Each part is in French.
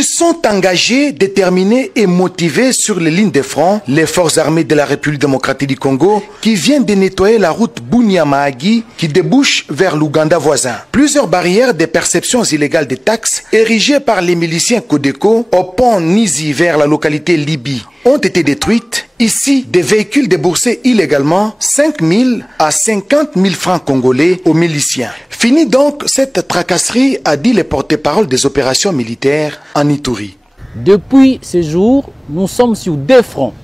Ils sont engagés, déterminés et motivés sur les lignes de front, les forces armées de la République démocratique du Congo, qui viennent de nettoyer la route Bunia-Mahagi qui débouche vers l'Ouganda voisin. Plusieurs barrières de perceptions illégales des taxes érigées par les miliciens Codeco au pont Nizi vers la localité Libi ont été détruites. Ici, des véhicules déboursés illégalement 5 000 à 50 000 francs congolais aux miliciens. Fini donc cette tracasserie, a dit le porte-parole des opérations militaires en Ituri. Depuis ce jour, nous sommes sur deux fronts.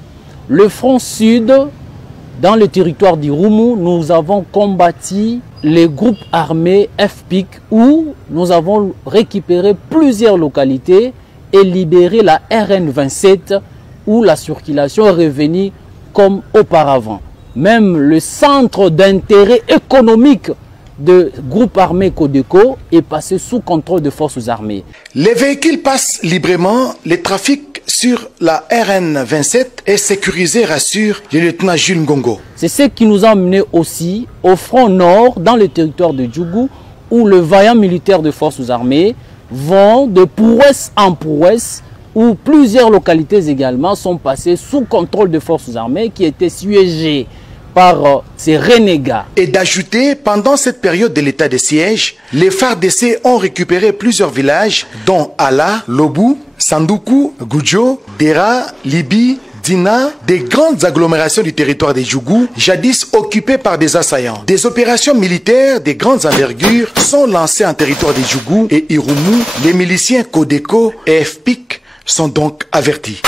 Le front sud, dans le territoire d'Irumu, nous avons combattu les groupes armés FPIC où nous avons récupéré plusieurs localités et libéré la RN27 où la circulation est revenue comme auparavant. Même le centre d'intérêt économique de groupe armé Codeco est passé sous contrôle de forces armées. Les véhicules passent librement, le trafic sur la RN27 est sécurisé, rassure le lieutenant Jules Ngongo. C'est ce qui nous a amené aussi au front nord, dans le territoire de Djougou, où le vaillant militaire de forces armées vont de prouesse en prouesse, où plusieurs localités également sont passées sous contrôle de forces armées qui étaient siégées par ces renégats. Et d'ajouter, pendant cette période de l'état de siège, les FARDC ont récupéré plusieurs villages, dont Ala, Lobu, Sandoukou, Goudjo, Dera, Libi, Dina, des grandes agglomérations du territoire des Djougou, jadis occupées par des assaillants. Des opérations militaires de grandes envergures sont lancées en territoire des Djougou et Irumu. Les miliciens Codeco et FPIC sont donc avertis.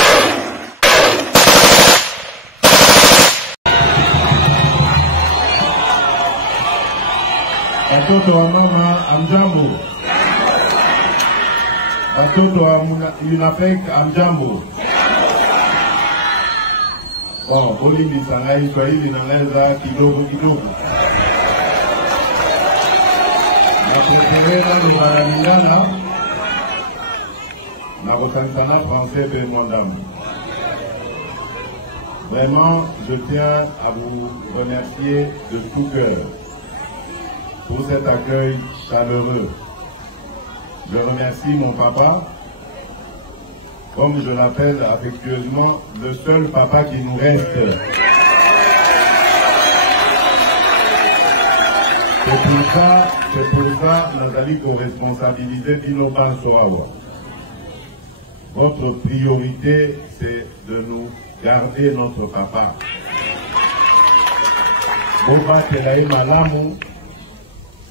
Watoto wa mama amjambo. Watoto wa UNAPEC amjambo. Bon, Bolindi Sangai Swahili naweza kidogo kidogo. Na preferera le Baraningana na Bokansana français de Mwandam. Vraiment, je tiens à vous remercier de tout cœur pour cet accueil chaleureux. Je remercie mon papa, comme je l'appelle affectueusement, le seul papa qui nous reste. C'est pour ça, nous allons co-responsabiliser d'Inoban Soawa. Votre priorité, c'est de nous garder notre papa. Boba Telaï Malamu,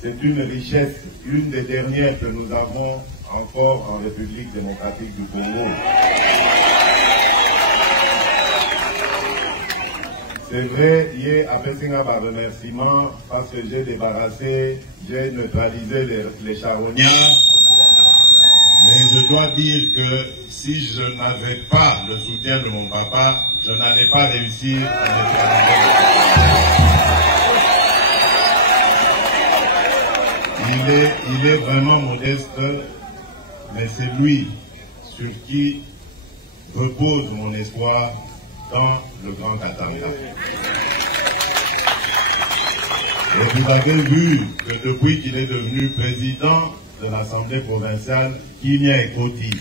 c'est une richesse, une des dernières que nous avons encore en République démocratique du Congo. C'est vrai, hier, après un remerciement, parce que j'ai débarrassé, j'ai neutralisé les charognards. Mais je dois dire que si je n'avais pas le soutien de mon papa, je n'allais pas réussir à me faire. Il est vraiment modeste, mais c'est lui sur qui repose mon espoir dans le Grand Katanga. Et vous avez vu que depuis qu'il est devenu président de l'Assemblée provinciale, Kinia Ekoti.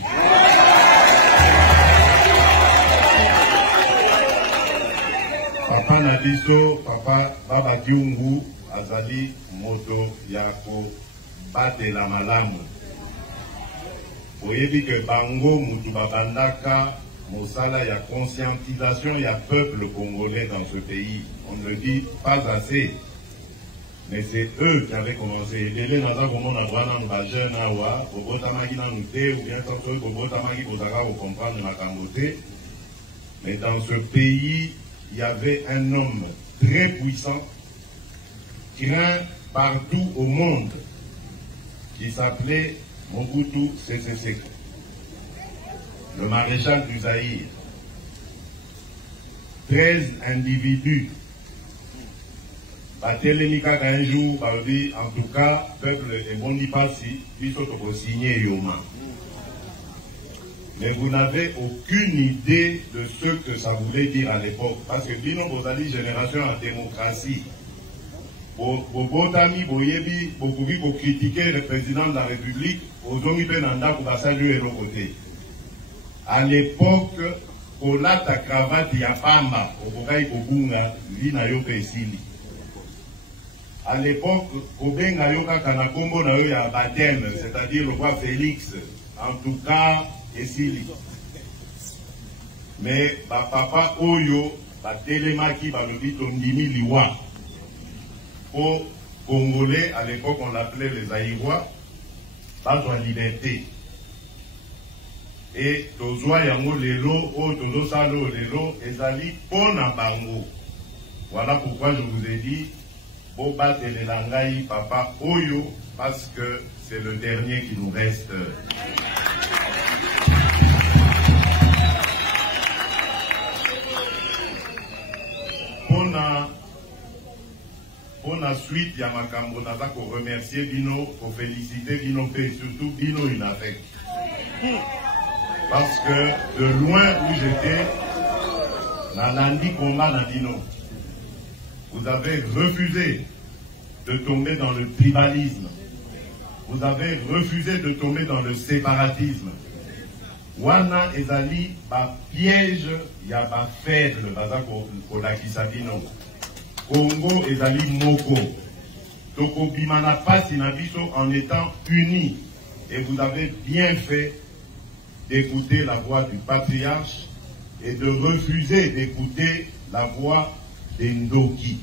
Papa Nabiso, Papa Baba Kiungu, Azali Moto Yako Bate la Malamu. Vous voyez que Bango Moutou Babandaka, Mosala, il y a conscientisation, il y a peuple congolais dans ce pays. On ne le dit pas assez. Mais c'est eux qui avaient commencé. Délé Naza Gomo Nabwana Nbajen Awa, Bobotamagi Nanouté, ou bien tant que Bobotamagi Bozara, vous comprenez ma Kamboté. Mais dans ce pays, il y avait un homme très puissant, craint partout au monde, qui s'appelait Mobutu Sese Seko, le maréchal du Zaïre. 13 individus. Batelemika un jour, en tout cas, peuple est bon n'y pas si, puis pour signer Yoma. Mais vous n'avez aucune idée de ce que ça voulait dire à l'époque. Parce que Bino Bozali, génération en démocratie, Botami, Boyebi, Bokubi, pour critiquer le président de la République, aux hommes Penanda pour passer lui et l'autre côté. à l'époque, kolata cravate ya pamba, okokai kobunga, vina yo pesili. À l'époque, kobenga yo kaka na kombo na yo ya baptême, c'est-à-dire le roi Félix, en tout cas, esili. Mais papa oyo, telemaki, balobi tondimi liwa. Aux Congolais, à l'époque on l'appelait les Aïrois, pas de liberté. Et tozwa yango lelo, o tozo salo lelo, ezali pona bango. Voilà pourquoi je vous ai dit, Boba Telelangai, papa Oyo, parce que c'est le dernier qui nous reste. Pour la suite, Yamakambo Naza, pour remercier Bino, pour féliciter Bino, et surtout Bino Inafek. Parce que de loin où j'étais, Nalandi combat Nadino, vous avez refusé de tomber dans le tribalisme. Vous avez refusé de tomber dans le séparatisme. Wana ezali ba piège ya ba faible baza ko lakisa bino. Congo ezali moko. Toko bimana pasi na biso en étant unis. Et vous avez bien fait d'écouter la voix du patriarche et de refuser d'écouter la voix d'Endoki.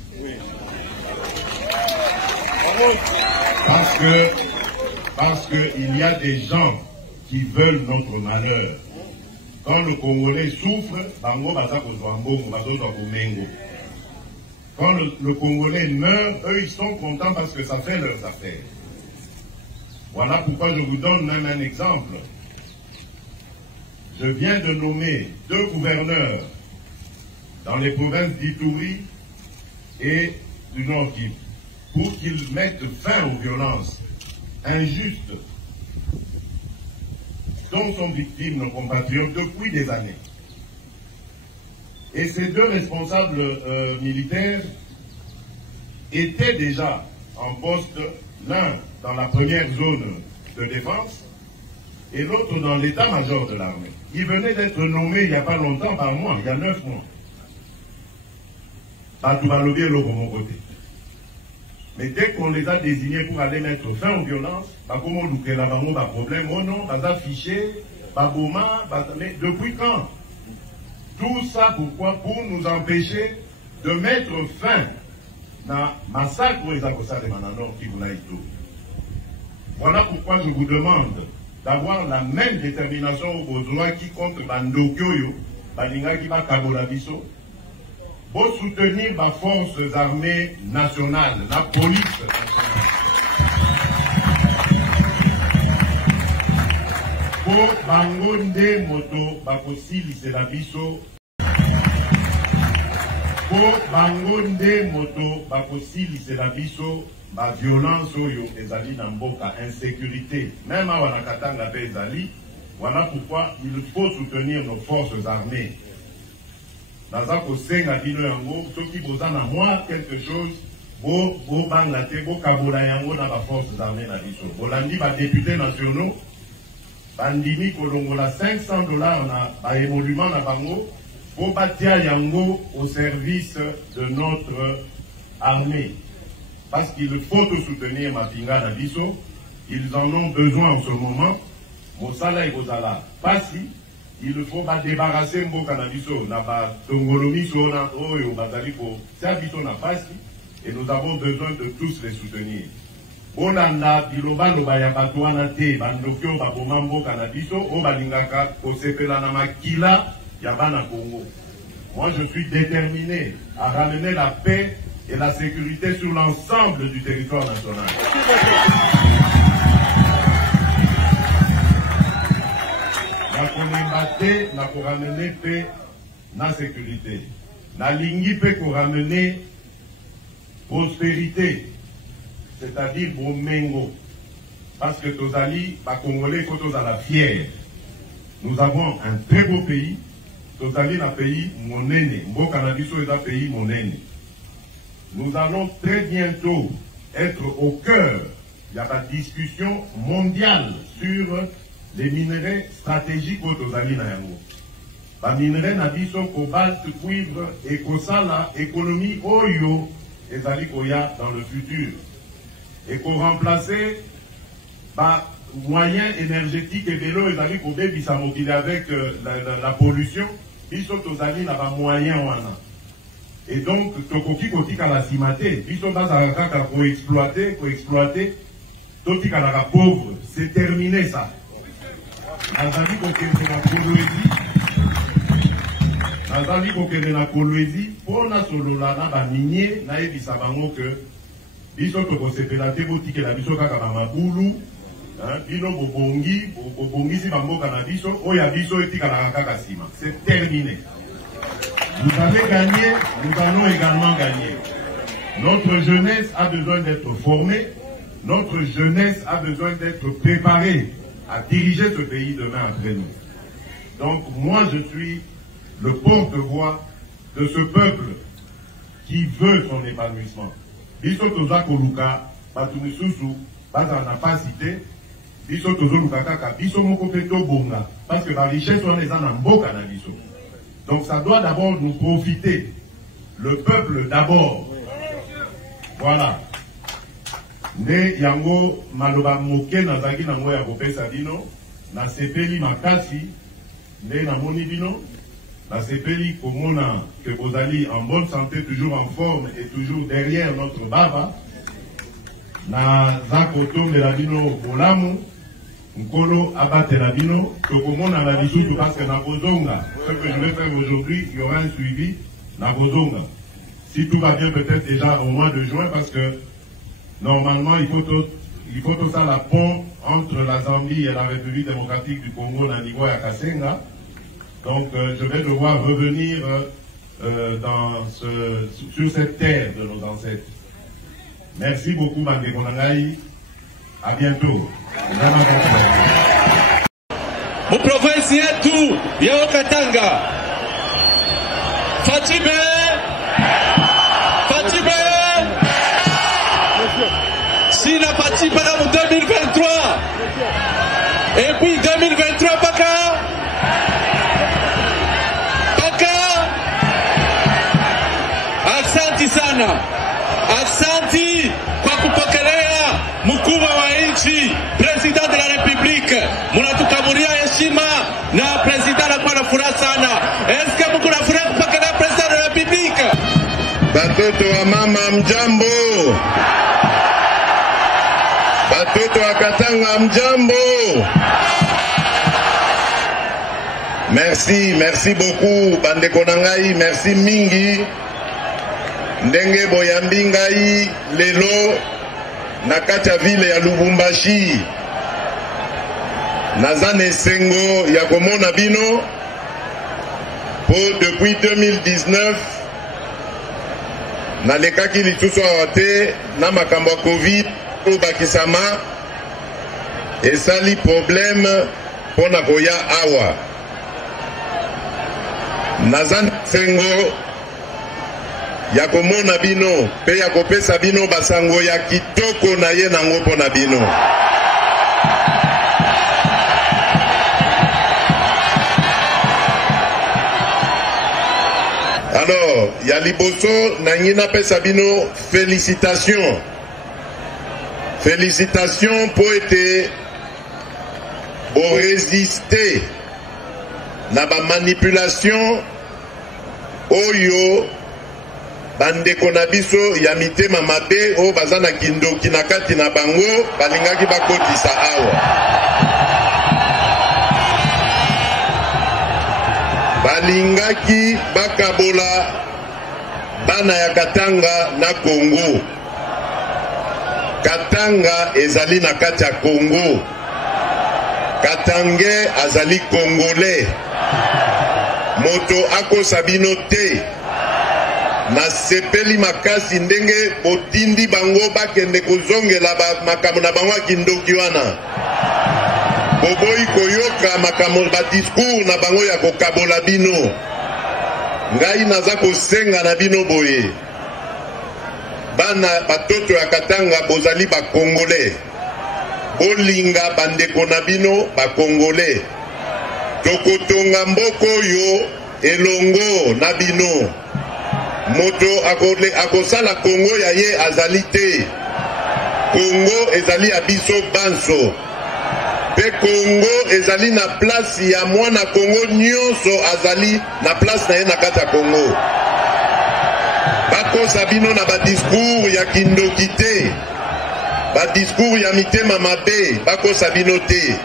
Parce que il y a des gens qui veulent notre malheur. Quand le Congolais souffre, quand le Congolais meurt, eux ils sont contents parce que ça fait leurs affaires. Voilà pourquoi je vous donne même un exemple. Je viens de nommer 2 gouverneurs dans les provinces d'Ituri et du Nord Kivu pour qu'ils mettent fin aux violences injustes dont sont victimes nos compatriotes depuis des années. Et ces 2 responsables militaires étaient déjà en poste, l'un dans la première zone de défense et l'autre dans l'état-major de l'armée. Ils venaient d'être nommés il n'y a pas longtemps, par mois, il y a 9 mois. Mais dès qu'on les a désignés pour aller mettre fin aux violences, problème, oh non, fiché, mais depuis quand? Tout ça pourquoi? Pour nous empêcher de mettre fin à massacre de Mananor qui vous a été. Voilà pourquoi je vous demande d'avoir la même détermination aux droits qui contre Bandokyo, Balingaki Bakabolabiso, pour soutenir les forces armées nationales, la police nationale. Pour Bangonde Moto Bakosili Selabiso, pour Bangonde Moto Bakosili Selabiso, la violence ezali na mboka, insécurité, même à Wanakatanga ezali. Voilà pourquoi il faut soutenir nos forces armées. Naza kosenga dino yango, soki bozana moi quelque chose, bo banglate, bo kabola yango na ba forces armées na biso. Bolandi ba députés nationaux, bandimi kolongola $500 na ba émolument na bango, bo batia yango au service de notre armée. Parce qu'il faut soutenir Mapinga Nabiso, ils en ont besoin en ce moment. Mosala et Bozala, Passi, il faut pas débarrasser Mboka Nabiso, Naba Tongolomi Sona, Oyo Bazaliko, Sabiso na Passi, et nous avons besoin de tous les soutenir. Olanda, Biloba, Lobaya Batouana Te, Bandokyo, Babomambo Kanabiso, Obalingaka, Osepela Namakila, Yabana Congo. Moi, je suis déterminé à ramener la paix et la sécurité sur l'ensemble du territoire national. La Konembate n'a pour ramener paix, la sécurité. La Lingui peut pour ramener prospérité, c'est-à-dire Bomengo. Parce que Tozali, les Congolais, quand on a la fière, nous avons un très beau pays. Tozali, un pays monene. Mboka Nabiso est un pays monene. Nous allons très bientôt être au cœur de la discussion mondiale sur les minerais stratégiques aux alliés na yango. Ba minerais na biso cobalt, cuivre et kosala économie oyo ezali koya dans le futur. Et qu'on remplacer ba moyens énergétiques et vélo ezali kobebisa mokili avec la pollution, biso tozali na ba moyens wana. Et donc tokoki kotika la simate, biso bazala kaka ko exploiter, totika la pauvre, c'est terminé ça. Nazali kokende na Kolwezi pona solola na ba minier na ebisa bango que biso tokosepela te botikela biso kaka ba mabulu, bino bobongi si bamboka na biso oya biso etikala kaka sima. C'est terminé. Vous avez gagné, nous allons également gagner. Notre jeunesse a besoin d'être formée, notre jeunesse a besoin d'être préparée à diriger ce pays demain après nous. Donc moi je suis le porte-voix de ce peuple qui veut son épanouissement. Biso toza koluka, batu misusu, baza na pas cité, biso tozo luka kaka, biso moko peto bonga, parce que la richesse on est en mboka na biso. Donc ça doit d'abord nous profiter. Le peuple d'abord. Voilà. Ne yango maloba moke nazaki nango ya kopesa bino, na sepeli makasi, ne na moni bino, na sepeli komona que vous allez en bonne santé, toujours en forme et toujours derrière notre baba. Na zakoto melabino bolamu. Nkolo abate la bino, tokomona la bisutu parce que na Bozonga, ce que je vais faire aujourd'hui, il y aura un suivi na Bozonga. Si tout va bien, peut-être déjà au mois de juin, parce que normalement il faut tout ça la pont entre la Zambie et la République démocratique du Congo dans le niveau à Kasenga. Donc je vais devoir revenir sur cette terre de nos ancêtres. Merci beaucoup, Bande Konangai. À bientôt. Mu province yetu ya Katanga. Fatibe. Sina Fatibe en 2023. Et puis 2023 paka. Asante sana. Asante kwa kupokelea mkubwa wa nchi, president de la Republique. Munatukamuria heshima na president anakuwa na furaha sana. Eske mko na furaha kupokelea president de la Republique? Batoto wa mama mjambo. Batoto wa Katanga mjambo. Merci beaucoup Bande Konangai, merci mingi. Ndenge boyambi ngai lelo na kati ya ville ya Lubumbashi. Nazane sengo ya komona bino po depuis 2019 nalekaki lisusu awa te na makambo ya Covid o bakisama esali problème pona koya awa. Nazane sengo ya komona bino pe ya kopesa bino basango ya kitoko na ye nango pona bino. Alors, ya liboso na ngina pesa bino félicitations. Félicitations pour ete o résister na ba manipulation oyo bandeko na biso ya mitema mabe o bazana kindoki na kati na bango balingaki bakotisa awa. Balingaki bakabola bana ya Katanga na Congo. Katanga ezali na kati ya Congo. Katange azali Congolais. Moto akosa bino te. Na sepeli makasi ndenge botindi bango bakende kozongela makambo na bango kindoki wana. Boboyi koyoka makambo ba discours na bango ya kokabola bino. Ngai naza kosenga na bino boye. Bana batoto ya Katanga bozali ba Congolais. bolinga bandeko na bino ba Congolais. Tokotonga mboko yo elongo na bino. Moto akosala Congo ya ye azali te. Congo ezali abiso banso. Pe Congo ezali na place ya mwana Congo nyonso azali na place na ye na kati ya Congo. Bakosa bino na ba discours ya kindoki te. Ba discours ya mitema mabe bakosa bino te.